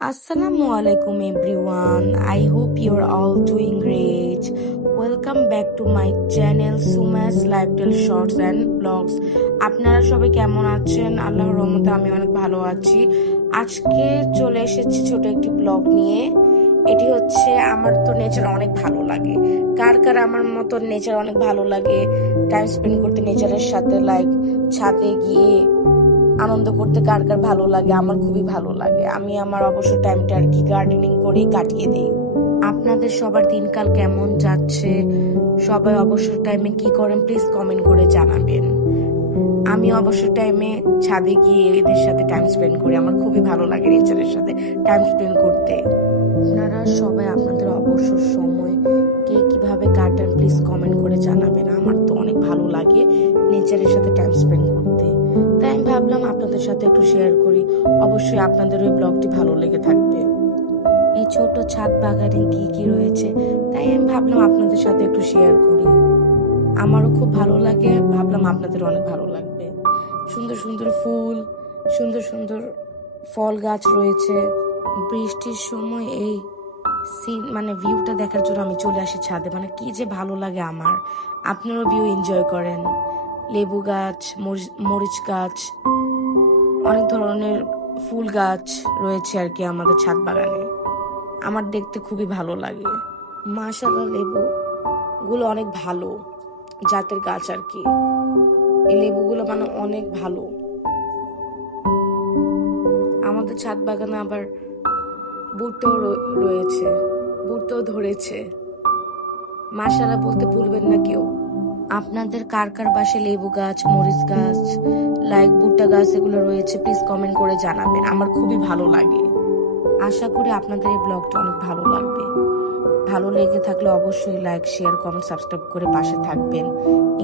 Assalamu alaikum everyone. I hope you're all doing great. Welcome back to my channel Suma's Lifestyle Shorts and Vlogs. আপনারা সবাই কেমন আছেন? আল্লাহর রহমতে আমি অনেক ভালো আছি। আজকে চলে এসেছি ছোট একটি ব্লগ নিয়ে। এটি হচ্ছে আমার তো নেচার অনেক ভালো লাগে। কার কার আমার মতো নেচার অনেক ভালো লাগে, টাইম স্পেন্ড করতে নেচারের সাথে, লাইক ছাদে গিয়ে আনন্দ করতে কার কার ভালো লাগে? আমার খুবই ভালো লাগে। আমি আমার অবসর টাইমটা আর কি গার্ডেনিং করেই কাটিয়ে দেই। আপনাদের সবার দিনকাল কেমন যাচ্ছে? সবাই অবসর টাইমে কি করেন প্লিজ কমেন্ট করে জানাবেন। আমি অবসর টাইমে ছাদে গিয়ে এদের সাথে টাইম স্পেন্ড করি। আমার খুবই ভালো লাগে নেচারের সাথে টাইম স্পেন্ড করতে। আপনারা সবাই আপনাদের অবসর সময় কে কিভাবে কাটান প্লিজ কমেন্ট করে জানাবেন। আমার তো অনেক ভালো লাগে নেচারের সাথে টাইম স্পেন্ড করতে, তাই আমি ভাবলাম আপনাদের সাথে একটু শেয়ার করি। অবশ্যই আপনাদের ওই ব্লগটি ভালো লেগে থাকবে। এই ছোট ছাদ বাগানে কি কি রয়েছে তাই আমি ভাবলাম আপনাদের সাথে একটু শেয়ার করি। আমারও খুব ভালো লাগে, ভাবলাম আপনাদের অনেক ভালো লাগবে। সুন্দর সুন্দর ফুল, সুন্দর সুন্দর ফল গাছ রয়েছে। বৃষ্টির সময় এই সিন মানে ভিউটা দেখার জন্য আমি চলে আসি ছাদে। মানে কি যে ভালো লাগে আমার। আপনারাও ভিউ এনজয় করেন। লেবু গাছ, মরিচ গাছ, অনেক ধরনের ফুল গাছ রয়েছে আর কি আমাদের ছাদ বাগানে। আমার দেখতে খুবই ভালো লাগে। মাশাআল্লাহ, লেবু গুলো অনেক ভালো জাতের গাছ আর কি। এই লেবুগুলো মানে অনেক ভালো। আমাদের ছাদ বাগানে আবার ভুট্টাও রয়েছে, ভুট্টাও ধরেছে। মাশাআল্লাহ বলতে ভুলবেন না কেউ। আপনাদের কার কার বাসায় লেবু গাছ, মরিচ গাছ, লাইক ভুট্টা গাছ এগুলো রয়েছে প্লিজ কমেন্ট করে জানাবেন। আমার খুবই ভালো লাগে। আশা করি আপনাদের এই ব্লগটা অনেক ভালো লাগবে। ভালো লেগে থাকলে অবশ্যই লাইক, শেয়ার, কমেন্ট, সাবস্ক্রাইব করে পাশে থাকবেন।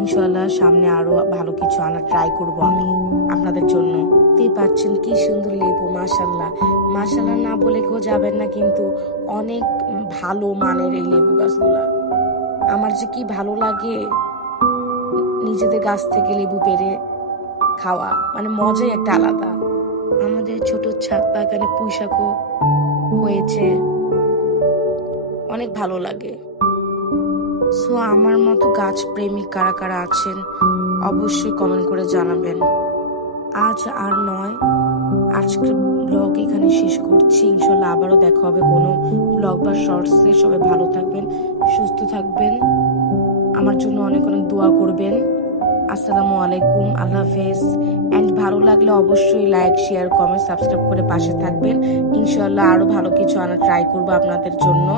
ইনশাআল্লাহ সামনে আরো ভালো কিছু আনার ট্রাই করব আমি আপনাদের জন্য। দেখতেই পাচ্ছেন কি সুন্দর লেবু। মাশাআল্লাহ, মাশাআল্লাহ না বলে কেউ যাবেন না, কিন্তু অনেক ভালো মানের এই লেবু গাছগুলা। আমার যে কি ভালো লাগে নিজেদের গাছ থেকে লেবু পেড়ে খাওয়া, মানে মজাই একটা আলাদা। আমাদের ছোট ছাদ বাগানে পুঁইশাকও হয়েছে, অনেক ভালো লাগে। সো আমার মতো গাছ প্রেমিক কারা কারা আছেন অবশ্যই কমেন্ট করে জানাবেন। আজ আর নয়, আজকের ব্লগ এখানে শেষ করছি। ইনশাল্লাহ আবারও দেখা হবে কোনো ব্লগ বা শর্টসে। সবাই ভালো থাকবেন, সুস্থ থাকবেন, আমার জন্য অনেক অনেক দোয়া করবেন। আসসালামু আলাইকুম, আল্লাহ হাফেজ। অ্যান্ড ভালো লাগলে অবশ্যই লাইক, শেয়ার, কমেন্ট, সাবস্ক্রাইব করে পাশে থাকবেন। ইনশাল্লাহ আরো ভালো কিছু আনার ট্রাই করবো আপনাদের জন্য।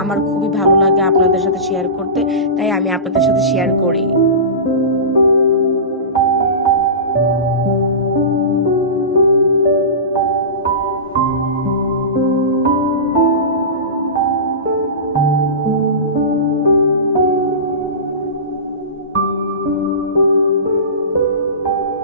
আমার খুবই ভালো লাগে আপনাদের সাথে শেয়ার করতে, তাই আমি আপনাদের সাথে শেয়ার করি।